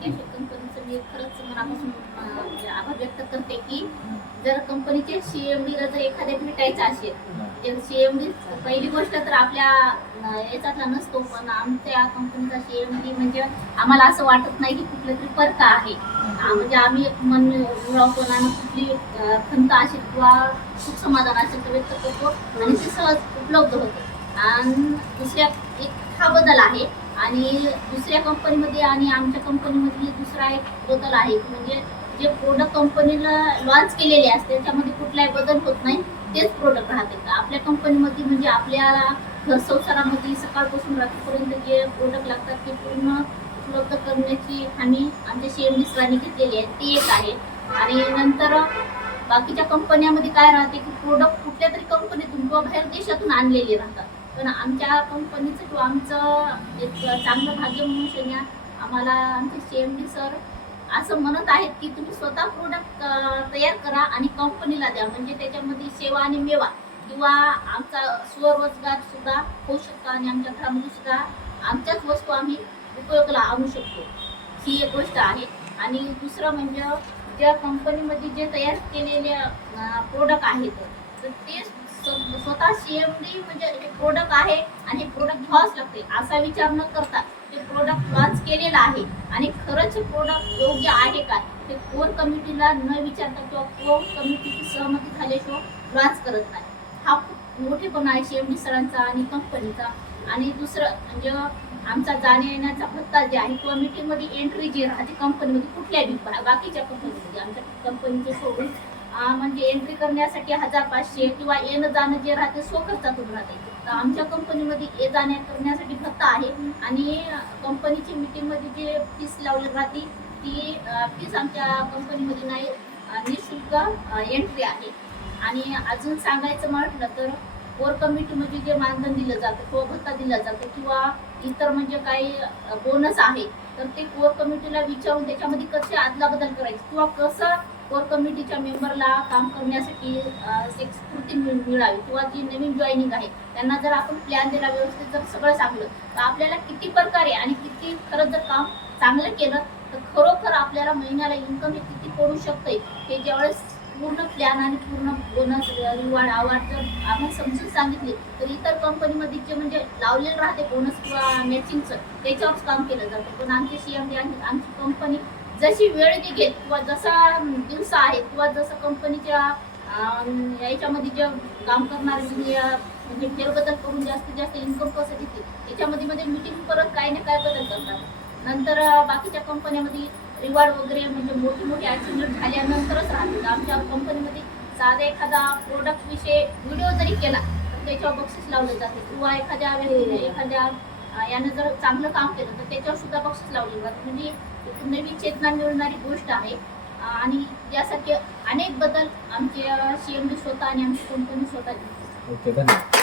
Cash कंपनीचं मी खरंच मनापासून म्हणजे आभार व्यक्त करते की जर कंपनीचे सीएमडी जर एखाद्या भेटायचं असेल सीएमडी पहिली गोष्ट तर आपल्या याच्यातला नसतो, पण आमच्या कंपनीचा सीएमडी म्हणजे आम्हाला असं वाटत नाही की कुठलं तरी परका आहे. म्हणजे आम्ही एक मन मिळवपणानं कुठली खंत असेल किंवा सुख समाधान असेल तर व्यक्त करतो आणि ते सहज उपलब्ध होतं. आणि दुसऱ्या एक हा बदल आहे. आणि दुसऱ्या कंपनीमध्ये आणि आमच्या कंपनीमध्ये दुसरा एक बदल आहे म्हणजे जे प्रोडक्ट कंपनीला लॉन्च केलेले असते त्याच्यामध्ये कुठलाही बदल होत नाही, तेच प्रोडक्ट राहते. आपल्या कंपनीमध्ये म्हणजे आपल्या घर संसारामध्ये सकाळपासून रात्रीपर्यंत जे प्रोडक्ट लागतात ते पूर्ण उपलब्ध करण्याची आम्ही आमच्या सीएमडी सरांनी घेतलेली आहे, ती एक आहे. आणि नंतर बाकीच्या कंपन्यामध्ये काय राहते की प्रोडक्ट कुठल्या तरी कंपनीतून किंवा बाहेर देशातून आणलेले राहतात, पण आमच्या कंपनीचं किंवा आमचं एक चांगलं भाग्य म्हणून शन्या आम्हाला आमचे सीएमडी सर असं म्हणत आहेत की तुम्ही स्वतः प्रोडक्ट तयार करा आणि कंपनीला द्या, म्हणजे त्याच्यामध्ये सेवा आणि मेवा किंवा आमचा स्वरोजगार सुद्धा होऊ शकतो आणि आमच्या घरामध्ये सुद्धा आमच्याच वस्तू आम्ही उपयोगाला आणू शकतो, ही एक गोष्ट आहे. आणि दुसरं म्हणजे ज्या कंपनीमध्ये जे तयार केलेले प्रोडक्ट आहेत तर ते स्वतः सीएमडी म्हणजे हे प्रोडक्ट आहे आणि हे प्रोडक्ट घ्यावंच लागते असा विचार न करता ते प्रोडक्ट लॉन्च केलेलं आहे आणि खरंच प्रोडक्ट योग्य आहे का ते कोर कमिटीला न विचारता किंवा कोर कमिटीची सहमती झाल्याशिवाय लॉन्च करत नाही. हा खूप मोठेपणा आहे सीएमडी सरांचा आणि कंपनीचा. आणि दुसरं म्हणजे आमचा जाण्या येण्याचा भत्ता जे आहे किंवा मीटिंगमध्ये एंट्री जी राहते कंपनीमध्ये कुठल्याही बाकीच्या कंपनीमध्ये आमच्या कंपनीचे सोडून म्हणजे एंट्री करण्यासाठी 1500 किंवा येणं जाणं जे राहते स्वखर्चातून राहते. तर आमच्या कंपनीमध्ये ये जाण्या करण्यासाठी भत्ता आहे आणि कंपनीची मीटिंगमध्ये जे फीस लावली राहते ती फीस आमच्या कंपनीमध्ये नाही, निःशुल्क एंट्री आहे. आणि अजून सांगायचं म्हटलं तर कोर कमिटीमध्ये जे मानधन दिलं जातं किंवा भत्ता दिला जातो किंवा इतर म्हणजे काही बोनस आहे तर ते कोर कमिटीला विचारून त्याच्यामध्ये कसे अदलाबदल करायची किंवा कसं कोर कमिटीच्या मेंबरला काम करण्यासाठी एक स्फूर्ती मिळावी किंवा जी नवीन जॉईनिंग आहे त्यांना जर आपण प्लॅन दिला व्यवस्थित जर सगळं सांगलं तर आपल्याला किती प्रकारे आणि किती खरंच जर काम चांगलं केलं तर खरोखर आपल्याला महिन्याला इन्कम हे किती पडू शकते हे ज्यावेळेस पूर्ण प्लॅन आणि पूर्ण बोनस रिवॉर्ड अवॉर्ड जर आपण समजून सांगितले तर इतर कंपनीमध्ये जे म्हणजे लावलेलं राहते बोनस किंवा मॅचिंगचं त्याच्यावरच काम केलं जातं. पण आमची सीएमडी आणि आमची कंपनी जशी वेळ निघेल किंवा जसा दिवस आहे किंवा जसं कंपनीच्या याच्यामध्ये जे काम करणारे म्हणजे फेरबदल करून जास्तीत जास्त इन्कम कसं घेतील त्याच्यामध्ये म्हणजे मीटिंग परत काही ना काय बदल करतात. नंतर बाकीच्या कंपन्यामध्ये रिवॉर्ड वगैरे म्हणजे मोठी मोठी ॲक्सिडेंट झाल्यानंतरच राहतात. आमच्या कंपनीमध्ये साधा एखादा प्रोडक्ट विषयी व्हिडिओ जरी केला तर त्याच्यावर बक्षीस लावलं जाते किंवा एखाद्या व्यक्तीने एखाद्या यानं जर चांगलं काम केलं तर त्याच्यावर सुद्धा बक्षीस लावले जाते. म्हणजे एक नवीन चेतना मिळणारी गोष्ट आहे आणि यासाठी अनेक बदल आमचे सीएमडी स्वतः आणि आमची कंपनी स्वतः. ओके, धन्यवाद.